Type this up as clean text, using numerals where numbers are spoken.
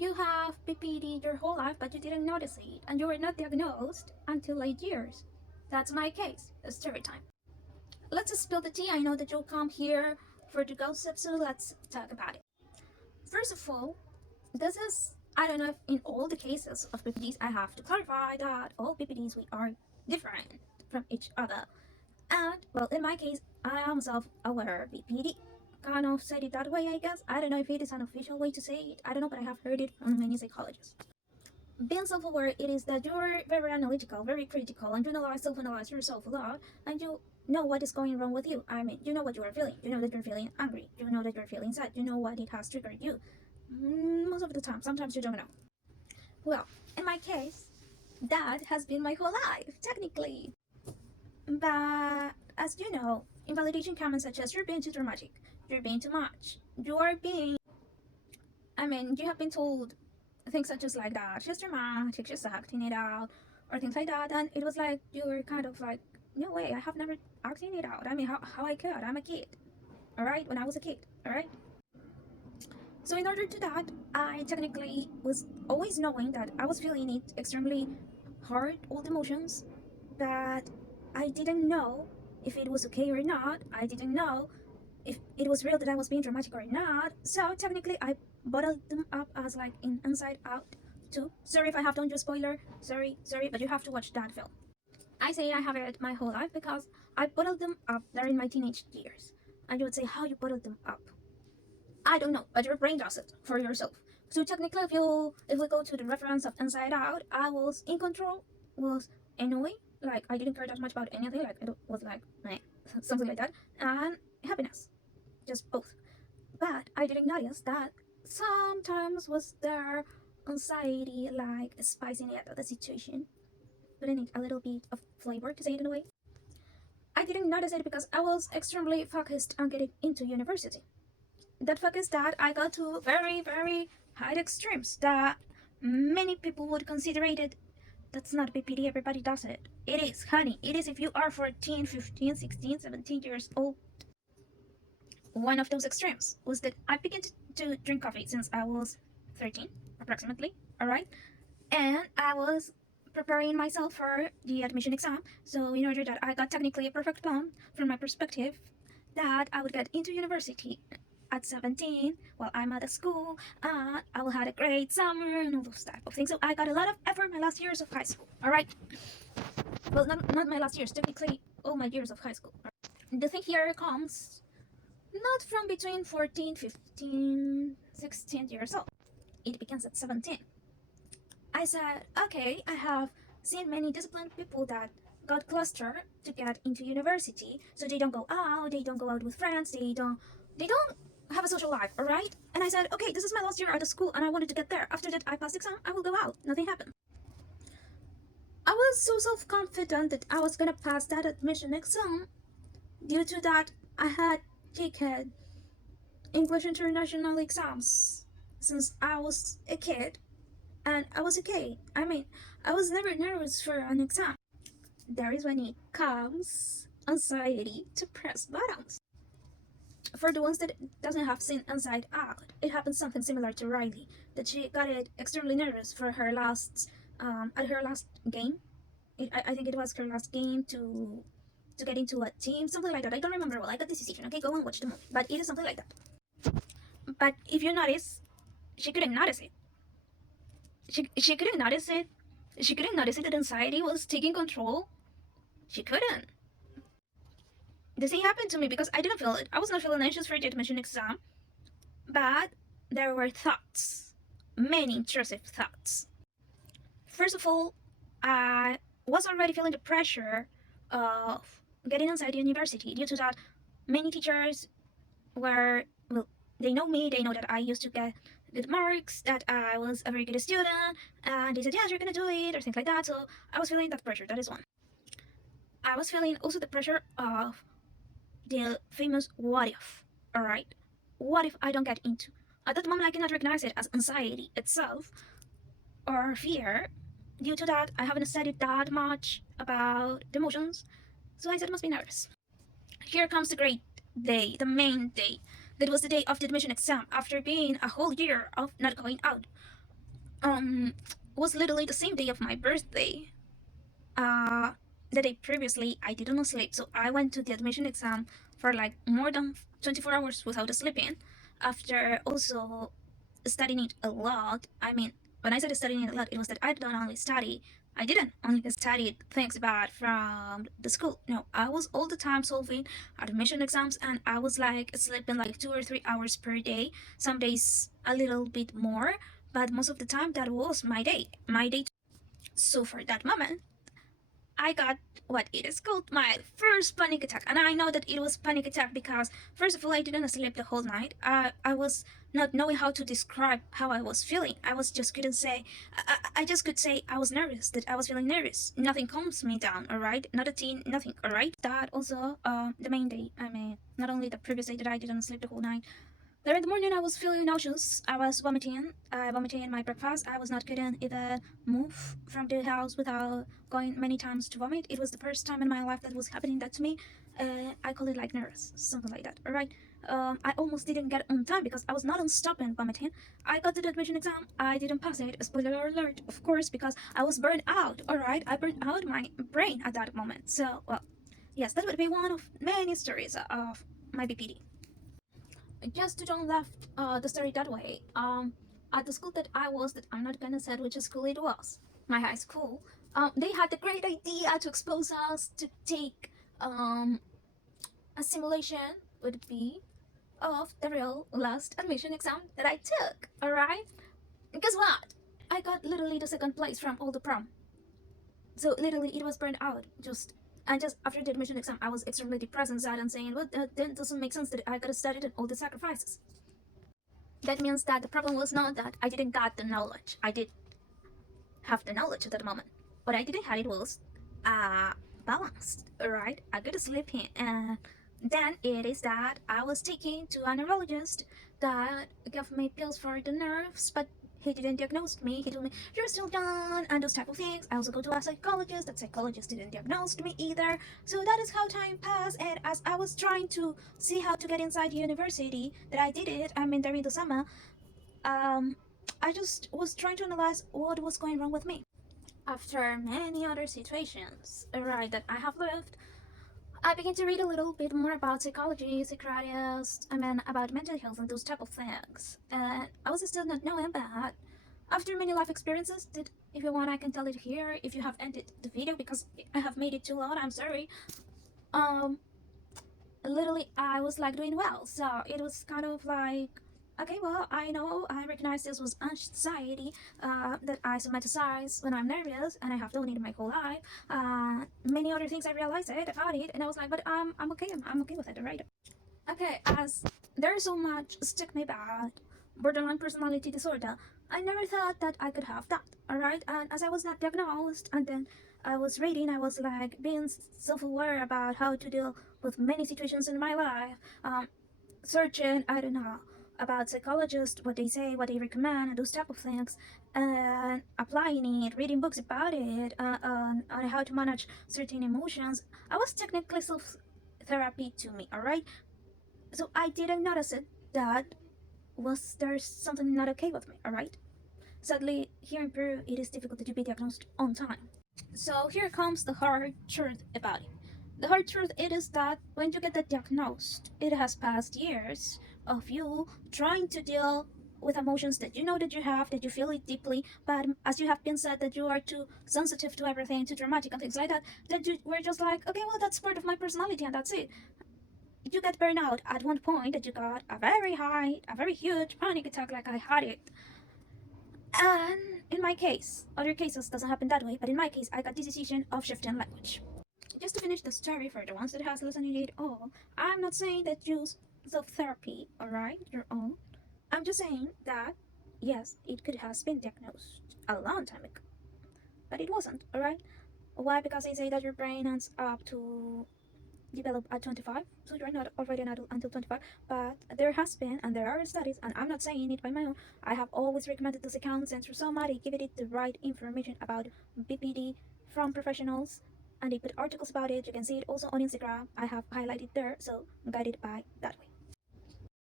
you have PPD your whole life but you didn't notice it and you were not diagnosed until late years. That's my case. A story time. Let's spill the tea. I know that you'll come here for the gossip, so let's talk about it. First of all, this is, I don't know if in all the cases of PPDs, I have to clarify that all PPDs we are different from each other. And, well, in my case, I am self-aware PPD. Kind of said it that way, I guess. I don't know if it is an official way to say it. I don't know, but I have heard it from many psychologists. Being self-aware, it is that you're very analytical, very critical, and you self-analyze yourself a lot, and you know what is going wrong with you. I mean, you know what you are feeling. You know that you're feeling angry. You know that you're feeling sad. You know what it has triggered you. Most of the time. Sometimes you don't know. Well, in my case, that has been my whole life, technically. But as you know, invalidation comments such as you're being too dramatic, you're being too much, you are being, you have been told things such as like that, she's dramatic, she's acting it out, or things like that, and it was like, you were kind of like, no way, I have never acting it out. I mean, how I could? I'm a kid, alright? When I was a kid, alright? So in order to that, I technically was always knowing that I was feeling it extremely hard, all the emotions, but I didn't know if it was okay or not. I didn't know if it was real that I was being dramatic or not. So technically I bottled them up as like in Inside Out too. Sorry if I have done you a spoiler. Sorry, but you have to watch that film. I say I have it my whole life because I bottled them up during my teenage years. And you would say, how you bottled them up? I don't know, but your brain does it for yourself. So technically, if we go to the reference of Inside Out, I was in control, was annoying, like I didn't care that much about anything, like it was like meh, something like that, and happiness, just both. But I didn't notice that sometimes was there anxiety, like spicing it the situation, putting it a little bit of flavor to say it in a way. I didn't notice it because I was extremely focused on getting into university. That focus that I got to very, very high extremes that many people would consider it. That's not PPD, everybody does it. It is, honey. It is if you are 14, 15, 16, 17 years old. One of those extremes was that I began to drink coffee since I was 13, approximately, alright? And I was preparing myself for the admission exam. So in order that I got technically a perfect plan from my perspective that I would get into university at 17 while I'm at a school and I will have a great summer and all those type of things. So I got a lot of effort my last years of high school, alright? Well, not my last years, technically all my years of high school. The thing here comes not from between 14, 15, 16 years old. It begins at 17. I said, okay, I have seen many disciplined people that got clustered to get into university, so they don't go out with friends, they don't have a social life, alright? And I said, okay, this is my last year at the school and I wanted to get there. After that I passed the exam, I will go out. Nothing happened. I was so self-confident that I was gonna pass that admission exam. Due to that, I had taken English international exams since I was a kid, and I was okay. I was never nervous for an exam. There is when it comes anxiety to press buttons. For the ones that doesn't have seen Inside Out, it happened something similar to Riley, that she got it extremely nervous for her last at her last game. I think it was her last game to get into a team, something like that. I don't remember well. I got this decision. Okay, go and watch the movie. But it is something like that. But if you notice, she couldn't notice it. She couldn't notice it. She couldn't notice it that anxiety was taking control. She couldn't. The same happened to me because I didn't feel it. I was not feeling anxious for the admission exam, but there were thoughts, many intrusive thoughts. First of all, I was already feeling the pressure of getting inside the university. Due to that, many teachers were, well, they know me, they know that I used to get good marks, that I was a very good student, and they said, yes, you're gonna do it, or things like that. So I was feeling that pressure, that is one. I was feeling also the pressure of the famous what if, alright? What if I don't get into? At that moment, I cannot recognize it as anxiety itself or fear. Due to that, I haven't studied that much about the emotions, so I said I must be nervous. Here comes the great day, the main day. That was the day of the admission exam, after being a whole year of not going out. um was literally the same day of my birthday. uh the day previously I didn't sleep, so I went to the admission exam for like more than 24 hours without sleeping, after also studying it a lot. I mean, when I said studying it a lot, it was that I didn't only study things bad from the school. No, I was all the time solving admission exams, and I was like sleeping like 2 or 3 hours per day, some days a little bit more, but most of the time that was my day. So for that moment I got what it is called my first panic attack. And I know that it was panic attack because first of all I didn't sleep the whole night. I was not knowing how to describe how I was feeling. I was just couldn't say I just could say I was nervous, that I was feeling nervous. Nothing calms me down, alright? Not a teen, nothing, alright? That also the main day, I mean not only the previous day that I didn't sleep the whole night. There in the morning, I was feeling nauseous. I was vomiting. I vomited my breakfast. I was not couldn't even move from the house without going many times to vomit. It was the first time in my life that was happening that to me. I call it like nervous, something like that. All right. I almost didn't get on time because I was not on stopping vomiting. I got to the admission exam. I didn't pass it. Spoiler alert, of course, because I was burned out. All right. I burned out my brain at that moment. So, well, yes, that would be one of many stories of my BPD. Just to don't left the story that way. At the school that I was, that I'm not gonna say which school it was, my high school. They had the great idea to expose us to take a simulation would be of the real last admission exam that I took. All right. Guess what? I got literally the second place from all the prom. So literally, it was burned out. Just after the admission exam, I was extremely depressed and sad and saying, "Well, that doesn't make sense that I gotta study and all the sacrifices." That means that the problem was not that I didn't got the knowledge. I did have the knowledge at that moment. What I didn't have it was balanced, right? I got to sleep in, and then it is that I was taken to a neurologist that gave me pills for the nerves, but he didn't diagnose me. He told me you're still young and those type of things. I also go to a psychologist. That psychologist didn't diagnose me either. So that is how time passed. And as I was trying to see how to get inside the university, that I did it. I mean during the summer. Um, I just was trying to analyze what was going wrong with me. After many other situations, right, that I have lived, I began to read a little bit more about psychology, psychiatrists, I mean, about mental health and those type of things. And I was still not knowing, but after many life experiences, that if you want, I can tell it here. If you have ended the video because I have made it too long, I'm sorry. Um, Literally, I was like doing well, so it was kind of like, okay, well, I know I recognize this was anxiety that I somatize when I'm nervous, and I have done it my whole life. Many other things I realized it about it, and I was like, but I'm okay. I'm okay with it, right? Okay, as there's so much stuck me bad borderline personality disorder, I never thought that I could have that. All right, and as I was not diagnosed, and then I was reading, I was like being self-aware about how to deal with many situations in my life. Searching, I don't know, about psychologists, what they say, what they recommend, those type of things, and applying it, reading books about it, on how to manage certain emotions. I was technically self therapy to me, all right. So I didn't notice it that was there's something not okay with me, all right. Sadly, here in Peru, it is difficult to be diagnosed on time. So here comes the hard truth about it. The hard truth it is that when you get that diagnosed, it has passed years of you trying to deal with emotions that you know that you have, that you feel it deeply, but as you have been said that you are too sensitive to everything, too dramatic and things like that, that you were just like, okay, well that's part of my personality and that's it. You get burned out at one point that you got a very huge panic attack like I had it. And in my case, other cases doesn't happen that way, but in my case, I got the decision of shifting language. Just to finish the story for the ones that has listened to it all, I'm not saying that use self-therapy, alright, your own. I'm just saying that, yes, it could have been diagnosed a long time ago, but it wasn't, alright? Why? Because they say that your brain ends up to develop at 25, so you're not already an adult until 25, but there has been and there are studies, and I'm not saying it by my own. I have always recommended those accounts and centrosoma. They give it the right information about BPD from professionals, and they put articles about it. You can see it also on Instagram. I have highlighted there, so guided by that way.